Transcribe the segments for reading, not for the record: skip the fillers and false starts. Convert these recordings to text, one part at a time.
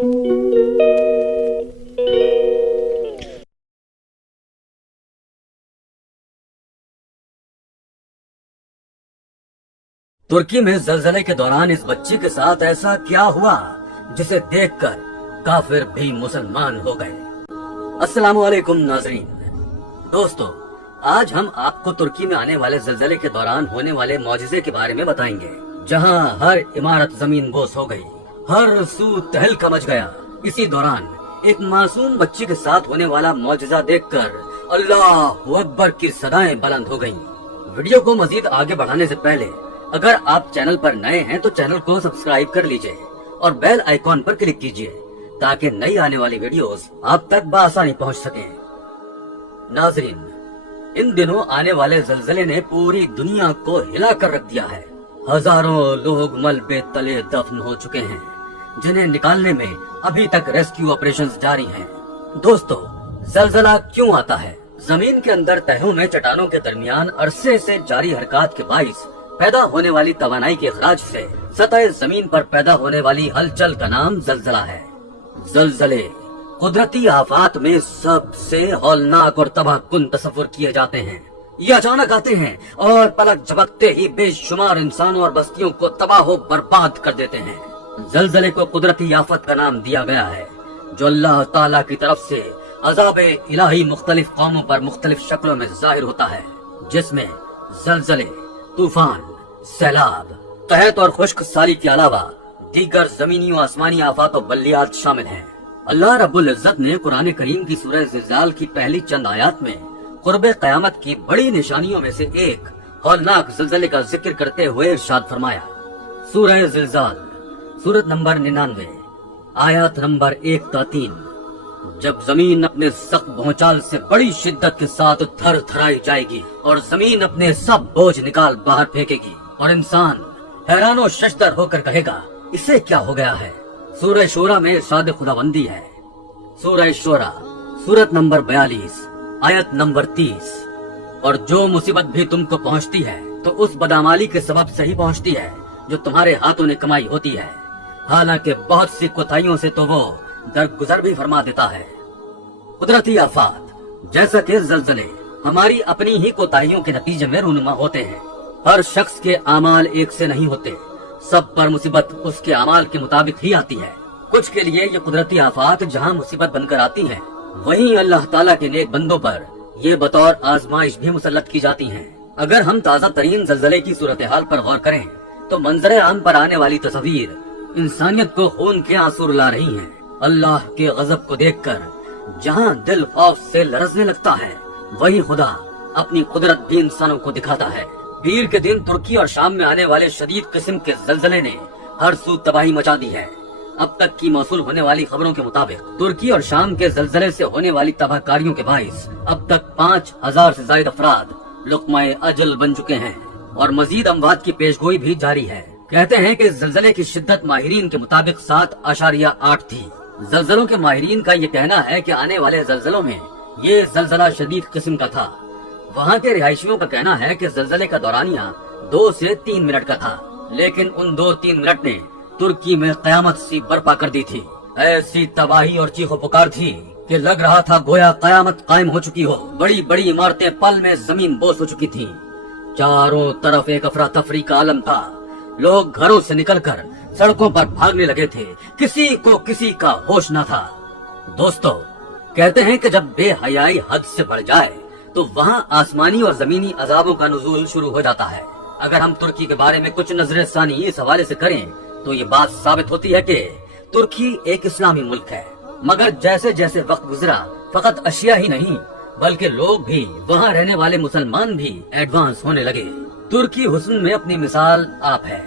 तुर्की में जलजले के दौरान इस बच्ची के साथ ऐसा क्या हुआ जिसे देखकर काफिर भी मुसलमान हो गए। अस्सलामु अलैकुम नाज़रीन। दोस्तों, आज हम आपको तुर्की में आने वाले जलजले के दौरान होने वाले मौजिज़े के बारे में बताएंगे, जहां हर इमारत जमीन बोस हो गई, हर सू तहलका मच गया। इसी दौरान एक मासूम बच्ची के साथ होने वाला मौजिज़ा देखकर अल्लाहु अकबर की सदाएं बुलंद हो गईं। वीडियो को मजीद आगे बढ़ाने से पहले अगर आप चैनल पर नए हैं तो चैनल को सब्सक्राइब कर लीजिए और बेल आइकॉन पर क्लिक कीजिए ताकि नई आने वाली वीडियोस आप तक बआसानी पहुंच सकें। नाजरीन, इन दिनों आने वाले जलजले ने पूरी दुनिया को हिला कर रख दिया है। हजारों लोग मलबे तले दफन हो चुके हैं, जिन्हें निकालने में अभी तक रेस्क्यू ऑपरेशंस जारी हैं। दोस्तों, जलजला क्यों आता है? जमीन के अंदर तहों में चट्टानों के दरमियान अरसे से जारी हरकत के बाइस पैदा होने वाली तवानाई के अखराज से सतह जमीन पर पैदा होने वाली हलचल का नाम जलजला है। जलजले कुदरती आफात में सबसे हौलनाक और तबाहकुन तस्वुर किए जाते हैं। ये अचानक आते हैं और पलक झपकते ही बेशुमार इंसानों और बस्तियों को तबाह बर्बाद कर देते हैं। जलजले को कुदरती आफत का नाम दिया गया है, जो अल्लाह ताला की तरफ से अज़ाब इलाही मुख्तलिफ कौमों पर मुख्तलिफ शक्लों में जाहिर होता है, जिसमें जलजले, तूफान, सैलाब, कहत और खुश्क साली के अलावा दीगर जमीनी और आसमानी आफात और बल्लियात शामिल हैं। अल्लाह रब्बुल इज्जत ने कुरान करीम की सूरह ज़िलज़ाल की पहली चंद आयात में कुर्बे क़यामत की बड़ी निशानियों में से एक हौलनाक ज़िलज़ले का जिक्र करते हुए इरशाद फरमाया। सूरह ज़िलज़ाल, सूरत नंबर 99, आयत नंबर 1-3। जब जमीन अपने सख्त भौचाल से बड़ी शिद्दत के साथ थर थराई जाएगी और जमीन अपने सब बोझ निकाल बाहर फेंकेगी और इंसान हैरानो शशदर होकर कहेगा, इसे क्या हो गया है। सूरह शूरा में इरशाद खुदाबंदी है। सूरह शूरा, सूरत नंबर 42, आयत नंबर 30। और जो मुसीबत भी तुमको पहुंचती है तो उस बदामाली के सबब से ही पहुंचती है जो तुम्हारे हाथों ने कमाई होती है। हालांकि बहुत सी कोताहियों से तो वो दरगुजर भी फरमा देता है। कुदरती आफात जैसा कि जलजले हमारी अपनी ही कोताहियों के नतीजे में रूनुमा होते हैं। हर शख्स के आमाल एक से नहीं होते, सब पर मुसीबत उसके आमाल के मुताबिक ही आती है। कुछ के लिए ये कुदरती आफात जहाँ मुसीबत बनकर आती है, वहीं अल्लाह ताला के नेक बंदों पर ये बतौर आजमाइश भी मुसल्लत की जाती हैं। अगर हम ताज़ा तरीन जलजले की सूरत हाल पर गौर करें तो मंजर आम पर आने वाली तस्वीर इंसानियत को खून के आंसू रुला रही है। अल्लाह के गजब को देखकर जहाँ दिल खौफ से लरजने लगता है, वही खुदा अपनी कुदरत भी इंसानों को दिखाता है। पीर के दिन तुर्की और शाम में आने वाले शदीद किस्म के जलजले ने हर सू तबाही मचा दी है। अब तक की मौसूल होने वाली खबरों के मुताबिक तुर्की और शाम के जलजले से होने वाली तबाहकारियों के बाइस अब तक 5000 से ज्यादा अफराद लुक़्माए अजल बन चुके हैं और मजीद अमवात की पेशगोई भी जारी है। कहते हैं कि जलजले की शिद्दत माहिरीन के मुताबिक 7.8 थी। जलजलों के माहिरीन का ये कहना है कि आने वाले जलजलों में ये जलजला शदीद किस्म का था। वहाँ के रिहायशियों का कहना है कि जलजले का दौरानिया 2 से 3 मिनट का था, लेकिन उन 2-3 मिनट ने तुर्की में कयामत सी बर्पा कर दी थी। ऐसी तबाही और चीखो पुकार थी कि लग रहा था गोया कयामत कायम हो चुकी हो। बड़ी बड़ी इमारतें पल में जमीन बोस हो चुकी थी। चारों तरफ एक अफरा तफरी का आलम था। लोग घरों से निकलकर सड़कों पर भागने लगे थे। किसी को किसी का होश न था। दोस्तों, कहते हैं कि जब बेहयाई हद से बढ़ जाए तो वहाँ आसमानी और जमीनी अजाबों का नुज़ूल शुरू हो जाता है। अगर हम तुर्की के बारे में कुछ नजर सानी इस हवाले से करें तो ये बात साबित होती है कि तुर्की एक इस्लामी मुल्क है, मगर जैसे जैसे वक्त गुजरा फकत अशिया ही नहीं बल्कि लोग भी, वहाँ रहने वाले मुसलमान भी एडवांस होने लगे। तुर्की हुस्न में अपनी मिसाल आप है,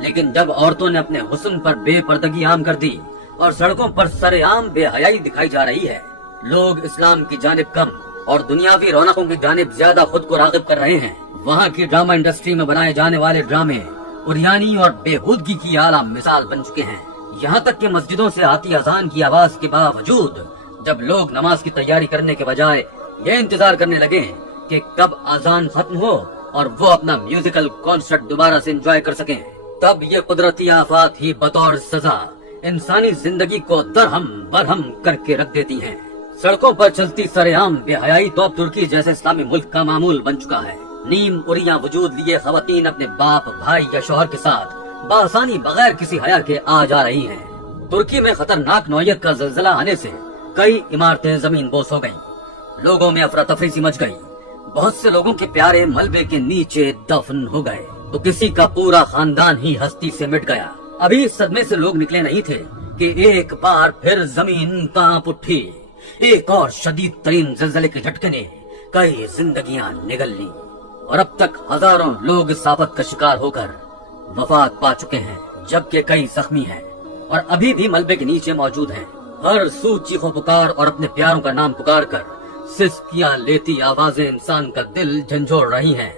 लेकिन जब औरतों ने अपने हुस्न पर बेपर्दगी आम कर दी और सड़कों पर सरेआम बेहयाई दिखाई जा रही है, लोग इस्लाम की जानिब कम और दुनियावी रौनकों की जानिब ज्यादा खुद को राग़िब कर रहे हैं। वहाँ की ड्रामा इंडस्ट्री में बनाए जाने वाले ड्रामे उरियानी और बेहूदगी की आला मिसाल बन चुके हैं। यहाँ तक कि मस्जिदों से आती अजान की आवाज के बावजूद जब लोग नमाज की तैयारी करने के बजाय ये इंतजार करने लगे कि कब अजान खत्म हो और वो अपना म्यूजिकल कॉन्सर्ट दोबारा से एंजॉय कर सकें, तब ये कुदरती आफात ही बतौर सजा इंसानी जिंदगी को दरहम बरहम करके रख देती हैं। सड़कों पर चलती सरेआम बेहयाई तो अब तुर्की जैसे इस्लामी मुल्क का मामूल बन चुका है। नीम उरिया वजूद लिए खवातीन अपने बाप भाई या शौहर के साथ बासानी बगैर किसी हया के आ जा रही हैं। तुर्की में खतरनाक नौयत का ज़लज़ला आने से कई इमारतें जमीन बोस हो गईं। लोगों में अफरा तफरी सी मच गई। बहुत से लोगों के प्यारे मलबे के नीचे दफन हो गए तो किसी का पूरा खानदान ही हस्ती से मिट गया। अभी इस सदमे से लोग निकले नहीं थे कि एक बार फिर जमीन कांप उठी। एक और शदीद तरीन ज़लज़ले के झटके ने कई जिंदगियां निगल ली और अब तक हजारों लोग इस आफत का शिकार होकर वफात पा चुके हैं, जबकि कई जख्मी हैं और अभी भी मलबे के नीचे मौजूद हैं। हर सू चीखों पुकार और अपने प्यारों का नाम पुकार कर सिसकियां लेती आवाजें इंसान का दिल झंझोड़ रही हैं।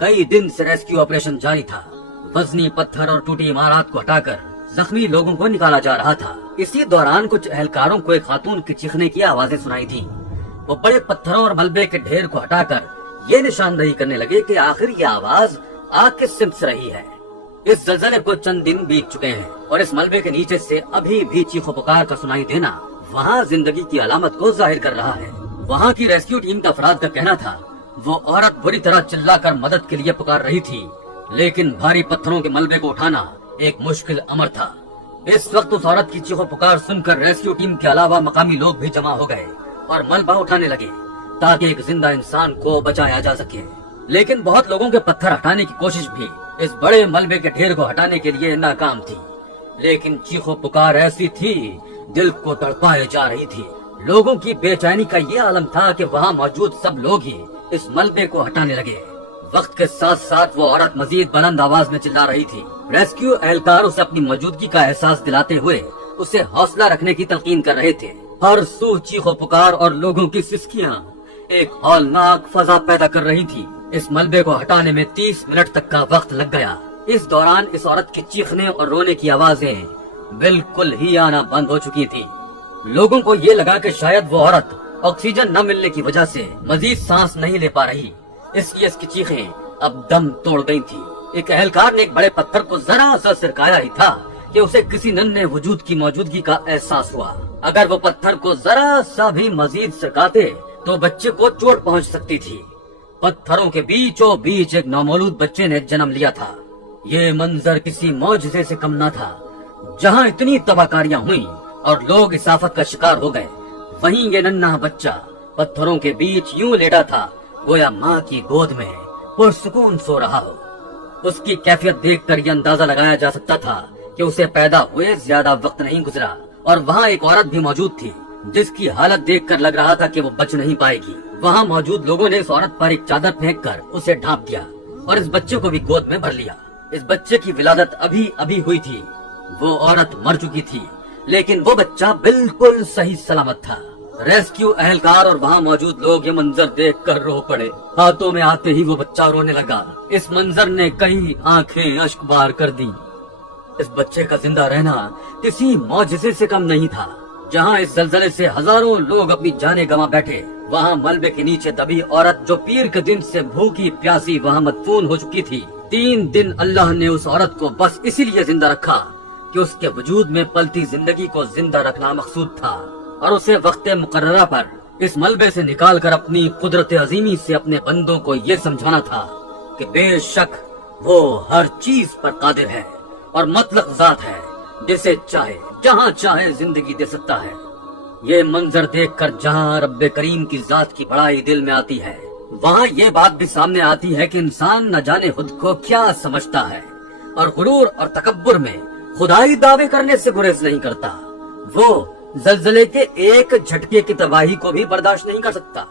कई दिन से रेस्क्यू ऑपरेशन जारी था। वजनी पत्थर और टूटी इमारत को हटाकर जख्मी लोगों को निकाला जा रहा था। इसी दौरान कुछ एहलकारों को एक खातून की चीखने की आवाजें सुनाई थी। वो बड़े पत्थरों और मलबे के ढेर को हटाकर ये निशानदही करने लगे कि आखिर ये आवाज आग किस सिमत से रही है। इस ज़लज़ले को चंद दिन बीत चुके हैं और इस मलबे के नीचे से अभी भी चीखों पुकार का सुनाई देना वहाँ जिंदगी की अलामत को जाहिर कर रहा है। वहाँ की रेस्क्यू टीम का अफराद का कहना था वो औरत बुरी तरह चिल्लाकर मदद के लिए पुकार रही थी, लेकिन भारी पत्थरों के मलबे को उठाना एक मुश्किल अमर था। इस वक्त उस औरत की चीखों पुकार सुनकर रेस्क्यू टीम के अलावा मकामी लोग भी जमा हो गए और मलबा उठाने लगे ताकि एक जिंदा इंसान को बचाया जा सके। लेकिन बहुत लोगों के पत्थर हटाने की कोशिश भी इस बड़े मलबे के ढेर को हटाने के लिए नाकाम थी। लेकिन चीखों पुकार ऐसी थी, दिल को तड़पाए जा रही थी। लोगों की बेचैनी का ये आलम था कि वहाँ मौजूद सब लोग ही इस मलबे को हटाने लगे। वक्त के साथ साथ वो औरत मजीद बुलंद आवाज में चिल्ला रही थी। रेस्क्यू एहलकार उसे अपनी मौजूदगी का एहसास दिलाते हुए उसे हौसला रखने की तलकीन कर रहे थे। हर सू चीखों पुकार और लोगों की सिसकियां एक हौलनाक फजा पैदा कर रही थी। इस मलबे को हटाने में 30 मिनट तक का वक्त लग गया। इस दौरान इस औरत के चीखने और रोने की आवाजें बिल्कुल ही आना बंद हो चुकी थी। लोगों को ये लगा कि शायद वो औरत ऑक्सीजन न मिलने की वजह से मजीद सांस नहीं ले पा रही, इसलिए इसकी चीखें अब दम तोड़ गई थी। एक एहलकार ने एक बड़े पत्थर को जरा सा सिरकाया ही था कि उसे किसी नन्हे वजूद की मौजूदगी का एहसास हुआ। अगर वो पत्थर को जरा सा भी मजीद सिरकाते तो बच्चे को चोट पहुंच सकती थी। पत्थरों के बीचों बीच एक नौमौलूद बच्चे ने जन्म लिया था। ये मंजर किसी मौजज़े से कम न था। जहाँ इतनी तबाहकारियां हुई और लोग इस आफत का शिकार हो गए, वहीं ये नन्हा बच्चा पत्थरों के बीच यूं लेटा था गोया माँ की गोद में पुरसुकून सो रहा हो। उसकी कैफियत देखकर ये अंदाजा लगाया जा सकता था कि उसे पैदा हुए ज्यादा वक्त नहीं गुजरा और वहाँ एक औरत भी मौजूद थी जिसकी हालत देखकर लग रहा था कि वो बच नहीं पाएगी। वहाँ मौजूद लोगों ने इस औरत पर एक चादर फेंककर उसे ढांप दिया और इस बच्चे को भी गोद में भर लिया। इस बच्चे की विलादत अभी अभी हुई थी। वो औरत मर चुकी थी, लेकिन वो बच्चा बिल्कुल सही सलामत था। रेस्क्यू एहलकार और वहाँ मौजूद लोग ये मंजर देखकर रो पड़े। हाथों में आते ही वो बच्चा रोने लगा। इस मंजर ने कई आंखें अश्कबार कर दी। इस बच्चे का जिंदा रहना किसी मौजज़े से कम नहीं था। जहाँ इस ज़लज़ले से हजारों लोग अपनी जानें गंवा बैठे, वहाँ मलबे के नीचे दबी औरत जो पीर के दिन से भूखी प्यासी वहाँ मदफून हो चुकी थी। 3 दिन अल्लाह ने उस औरत को बस इसीलिए जिंदा रखा कि उसके वजूद में पलती जिंदगी को जिंदा रखना मकसूद था और उसे वक्त मुकर्ररा पर इस मलबे से निकाल कर अपनी कुदरत अजीमी से अपने बंदों को ये समझाना था कि बेशक वो हर चीज पर कादिर है और मतलब जात है, जिसे चाहे जहाँ चाहे जिंदगी दे सकता है। ये मंजर देखकर जहाँ रब्बे करीम की जात की बड़ाई दिल में आती है, वहाँ ये बात भी सामने आती है कि इंसान न जाने खुद को क्या समझता है और गुरूर और तकब्बुर में खुदाई दावे करने से गुरेज नहीं करता। वो ज़लज़ले के एक झटके की तबाही को भी बर्दाश्त नहीं कर सकता।